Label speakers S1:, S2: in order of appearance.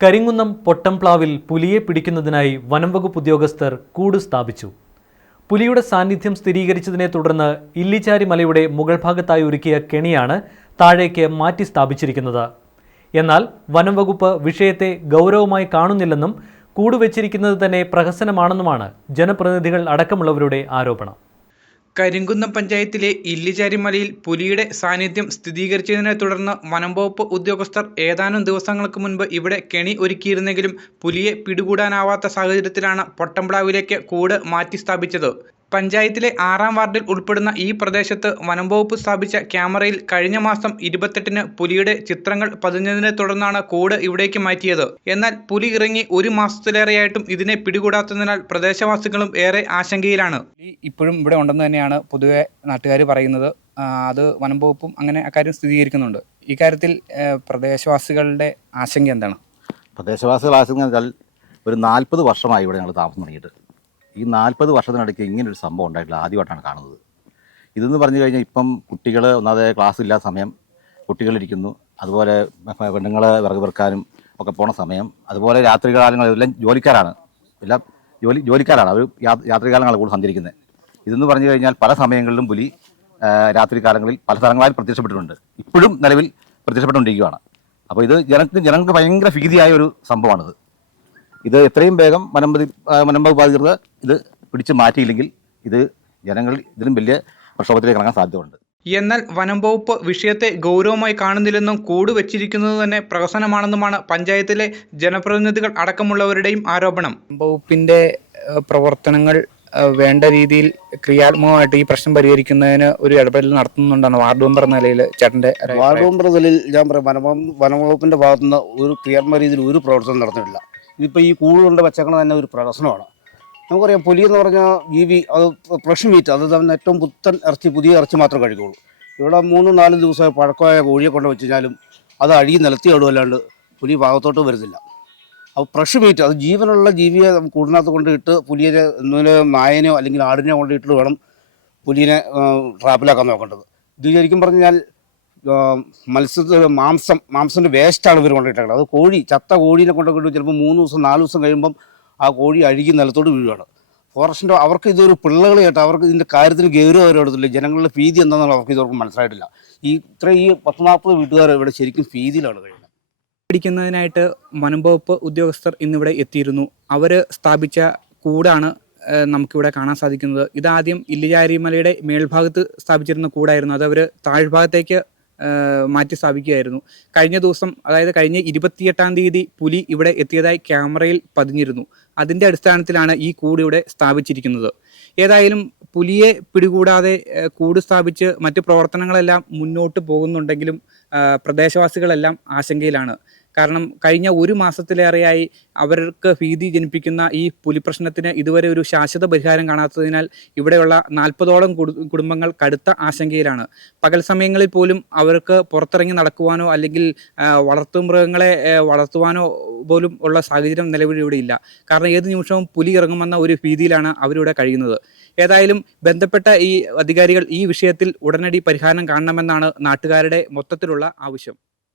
S1: കരിങ്കുന്നം പൊട്ടംപ്ലാവിൽ പുലിയെ പിടിക്കുന്നതിനായി വനംവകുപ്പ് ഉദ്യോഗസ്ഥർ കൂട് സ്ഥാപിച്ചു. പുലിയുടെ സാന്നിധ്യം സ്ഥിരീകരിച്ചതിനെ തുടർന്ന് ഇല്ലിച്ചാരി മലയുടെ മുകൾ ഭാഗത്തായി ഒരുക്കിയ കെണിയാണ് താഴേക്ക് മാറ്റി സ്ഥാപിച്ചിരിക്കുന്നത്. എന്നാൽ വനംവകുപ്പ് വിഷയത്തെ ഗൗരവമായി കാണുന്നില്ലെന്നും കൂട് വെച്ചിരിക്കുന്നത് തന്നെ പ്രഹസനമാണെന്നുമാണ് ജനപ്രതിനിധികൾ അടക്കമുള്ളവരുടെ ആരോപണം.
S2: കരിങ്കുന്നം പഞ്ചായത്തിലെ ഇല്ലിചാരിമലയിൽ പുലിയുടെ സാന്നിധ്യം സ്ഥിരീകരിച്ചതിനെ തുടർന്ന് വനംവകുപ്പ് ഉദ്യോഗസ്ഥർ ഏതാനും ദിവസങ്ങൾക്ക് മുൻപ് ഇവിടെ കെണി ഒരുക്കിയിരുന്നെങ്കിലും പുലിയെ പിടികൂടാനാവാത്ത സാഹചര്യത്തിലാണ് പൊട്ടംപ്ലാവിലേക്ക് കൂട് മാറ്റി സ്ഥാപിച്ചത് പഞ്ചായത്തിലെ ആറാം വാർഡിൽ ഉൾപ്പെടുന്ന ഈ പ്രദേശത്ത് വനംവകുപ്പ് സ്ഥാപിച്ച ക്യാമറയിൽ കഴിഞ്ഞ മാസം ഇരുപത്തെട്ടിന് പുലിയുടെ ചിത്രങ്ങൾ പതിഞ്ഞതിനെ തുടർന്നാണ് കൂട് ഇവിടേക്ക് മാറ്റിയത്. എന്നാൽ പുലി ഇറങ്ങി ഒരു മാസത്തിലേറെയായിട്ടും ഇതിനെ പിടികൂടാത്തതിനാൽ പ്രദേശവാസികളും ഏറെ ആശങ്കയിലാണ്.
S3: ഈ ഇപ്പോഴും ഇവിടെ ഉണ്ടെന്ന് തന്നെയാണ് പൊതുവെ നാട്ടുകാർ പറയുന്നത്. അത് വനംവകുപ്പും അങ്ങനെ അക്കാര്യം സ്ഥിരീകരിക്കുന്നുണ്ട്. ഇക്കാര്യത്തിൽ കാര്യത്തിൽ പ്രദേശവാസികളുടെ ആശങ്ക എന്താണ്?
S4: പ്രദേശവാസികൾ ആശങ്ക ഒരു നാൽപ്പത് വർഷമായി ഇവിടെ ഞങ്ങൾ താമസം തുടങ്ങിയിട്ട്. ഈ നാൽപ്പത് വർഷത്തിനിടയ്ക്ക് ഇങ്ങനെ ഒരു സംഭവം ഉണ്ടായിട്ടില്ല ആദ്യമായിട്ടാണ് കാണുന്നത്. ഇതെന്ന് പറഞ്ഞു കഴിഞ്ഞാൽ ഇപ്പം കുട്ടികൾ ഒന്നാതെ ക്ലാസ് ഇല്ലാത്ത സമയം കുട്ടികളിരിക്കുന്നു. അതുപോലെ പെണ്ണുങ്ങൾ വിറക് വെറുക്കാനും ഒക്കെ പോണ സമയം. അതുപോലെ രാത്രികാലങ്ങൾ എല്ലാം ജോലിക്കാരാണ്. എല്ലാം ജോലി ജോലിക്കാരാണ്. അവർ രാത്രികാലങ്ങളാണ് കൂടുതൽ സഞ്ചരിക്കുന്നത്. ഇതെന്ന് പറഞ്ഞു കഴിഞ്ഞാൽ പല സമയങ്ങളിലും പുലി രാത്രി രാത്രികാലങ്ങളിൽ പല സ്ഥലങ്ങളായി പ്രത്യക്ഷപ്പെട്ടിട്ടുണ്ട്. ഇപ്പോഴും നിലവിൽ പ്രത്യക്ഷപ്പെട്ടുകൊണ്ടിരിക്കുകയാണ്. അപ്പോൾ ഇത് ജനത്തിന് ജനങ്ങൾക്ക് ഭയങ്കര ഭീതിയായ ഒരു സംഭവമാണിത്. ഇത് എത്രയും വേഗം വനംപതി വനംവകുപ്പ് അധികൃതർ ഇത് പിടിച്ചു മാറ്റിയില്ലെങ്കിൽ ഇത് ജനങ്ങൾ ഇതിലും വലിയ പ്രക്ഷോഭത്തിലേക്ക് ഇറങ്ങാൻ സാധ്യതയുണ്ട്.
S2: എന്നാൽ വനം വകുപ്പ് വിഷയത്തെ ഗൗരവമായി കാണുന്നില്ലെന്നും കൂട് വെച്ചിരിക്കുന്നത് തന്നെ പ്രഹസനമാണെന്നുമാണ് പഞ്ചായത്തിലെ ജനപ്രതിനിധികൾ അടക്കമുള്ളവരുടെയും ആരോപണം.
S3: വകുപ്പിന്റെ പ്രവർത്തനങ്ങൾ വേണ്ട രീതിയിൽ ക്രിയാത്മകമായിട്ട് ഈ പ്രശ്നം പരിഹരിക്കുന്നതിന് ഒരു ഇടപെടൽ നടത്തുന്നുണ്ടാണ് വാർഡ് മെമ്പർ എന്ന നിലയിൽ ചേട്ടന്റെ
S5: വാർഡ്. മെമ്പർ നിലയിൽ ഞാൻ പറയാം വനം വനംവകുപ്പിന്റെ ഭാഗത്തുനിന്ന് ഒരു ക്രിയാത്മക രീതിയിൽ ഒരു പ്രവർത്തനം നടന്നിട്ടില്ല. ഇതിപ്പോൾ ഈ കൂട് വച്ചേക്കണ തന്നെ ഒരു പ്രശ്നമാണ് നമുക്കറിയാം പുലി എന്ന് പറഞ്ഞാൽ ജീവി അത് ഫ്രഷ് മീറ്റ് അത് തന്നെ ഏറ്റവും പുത്തൻ ഇറച്ചി പുതിയ ഇറച്ചി മാത്രമേ കഴിക്കുള്ളൂ ഇവിടെ മൂന്നും നാലും ദിവസമായി പഴക്കമായ കോഴിയെ കൊണ്ട് വെച്ച് കഴിഞ്ഞാലും അത് അഴുകി നിലത്തി ഇടുമല്ലാണ്ട് പുലി ഭാഗത്തോട്ട് വരുന്നില്ല. അപ്പോൾ ഫ്രഷ് മീറ്റ് അത് ജീവനുള്ള ജീവിയെ കൂടിനകത്ത് കൊണ്ട് ഇട്ട് പുലിയെ എന്തെങ്കിലും നായനെയോ അല്ലെങ്കിൽ ആടിനെയോ കൊണ്ട് ഇട്ട് വേണം പുലിനെ ട്രാപ്പിലാക്കാൻ നോക്കേണ്ടത്. ഇത് ശരിക്കും പറഞ്ഞാൽ മത്സ്യത്തിൽ മാംസം മാംസത്തിന്റെ വേസ്റ്റാണ് ഇവർ കൊണ്ടിട്ടേക്കുന്നത് അത് കോഴി ചത്ത കോഴീനെ കൊണ്ട് ചിലപ്പോൾ മൂന്ന് ദിവസം നാല് ദിവസം കഴിയുമ്പം ആ കോഴി അഴുകി നിലത്തോട് വീഴുകയാണ് ഫോറസ്റ്റിന്റെ അവർക്ക് ഇതൊരു പിള്ളകളായിട്ട് അവർക്ക് ഇതിന്റെ കാര്യത്തിൽ ഗൗരവം അവരെടുത്തില്ല ജനങ്ങളുടെ ഭീതി എന്താണെന്നുള്ള അവർക്ക് ഇതവർക്ക് മനസ്സിലായിട്ടില്ല. ഈ ഇത്ര ഈ പത്ത് നാൽപ്പത് വീട്ടുകാർ ഇവിടെ ശരിക്കും ഭീതിയിലാണ് കഴിയുന്നത്.
S3: പിടിക്കുന്നതിനായിട്ട് വനംവകുപ്പ് ഉദ്യോഗസ്ഥർ ഇന്നിവിടെ എത്തിയിരുന്നു. അവർ സ്ഥാപിച്ച കൂടാണ് നമുക്കിവിടെ കാണാൻ സാധിക്കുന്നത്. ഇതാദ്യം ഇല്ലിചാരിമലയുടെ മേൽഭാഗത്ത് സ്ഥാപിച്ചിരുന്ന കൂടായിരുന്നു. അത് അവർ താഴ്ഭാഗത്തേക്ക് ഏ, മാറ്റി സ്ഥാപിക്കുകയായിരുന്നു. കഴിഞ്ഞ ദിവസം അതായത് കഴിഞ്ഞ ഇരുപത്തിയെട്ടാം തീയതി പുലി ഇവിടെ എത്തിയതായി ക്യാമറയിൽ പതിഞ്ഞിരുന്നു. അതിന്റെ അടിസ്ഥാനത്തിലാണ് ഈ കൂട് ഇവിടെ സ്ഥാപിച്ചിരിക്കുന്നത്. ഏതായാലും പുലിയെ പിടികൂടാതെ കൂട് സ്ഥാപിച്ച് മറ്റ് പ്രവർത്തനങ്ങളെല്ലാം മുന്നോട്ട് പോകുന്നുണ്ടെങ്കിലും പ്രദേശവാസികളെല്ലാം ആശങ്കയിലാണ്. കാരണം കഴിഞ്ഞ ഒരു മാസത്തിലേറെയായി അവർക്ക് ഭീതി ജനിപ്പിക്കുന്ന ഈ പുലിപ്രശ്നത്തിന് ഇതുവരെ ഒരു ശാശ്വത പരിഹാരം കാണാത്തതിനാൽ ഇവിടെയുള്ള നാൽപ്പതോളം കുടുംബങ്ങൾ കടുത്ത ആശങ്കയിലാണ്. പകൽ സമയങ്ങളിൽ പോലും അവർക്ക് പുറത്തിറങ്ങി നടക്കുവാനോ അല്ലെങ്കിൽ വളർത്തു വളർത്തുമൃഗങ്ങളെ വളർത്തുവാനോ പോലും ഉള്ള സാഹചര്യം നിലവിൽ കാരണം ഏത് നിമിഷവും പുലി ഇറങ്ങുമെന്ന ഒരു ഭീതിയിലാണ് അവരിവിടെ കഴിയുന്നത്. ഏതായാലും ബന്ധപ്പെട്ട ഈ അധികാരികൾ ഈ വിഷയത്തിൽ ഉടനടി പരിഹാരം കാണണമെന്നാണ് നാട്ടുകാരുടെ മൊത്തത്തിലുള്ള ആവശ്യം.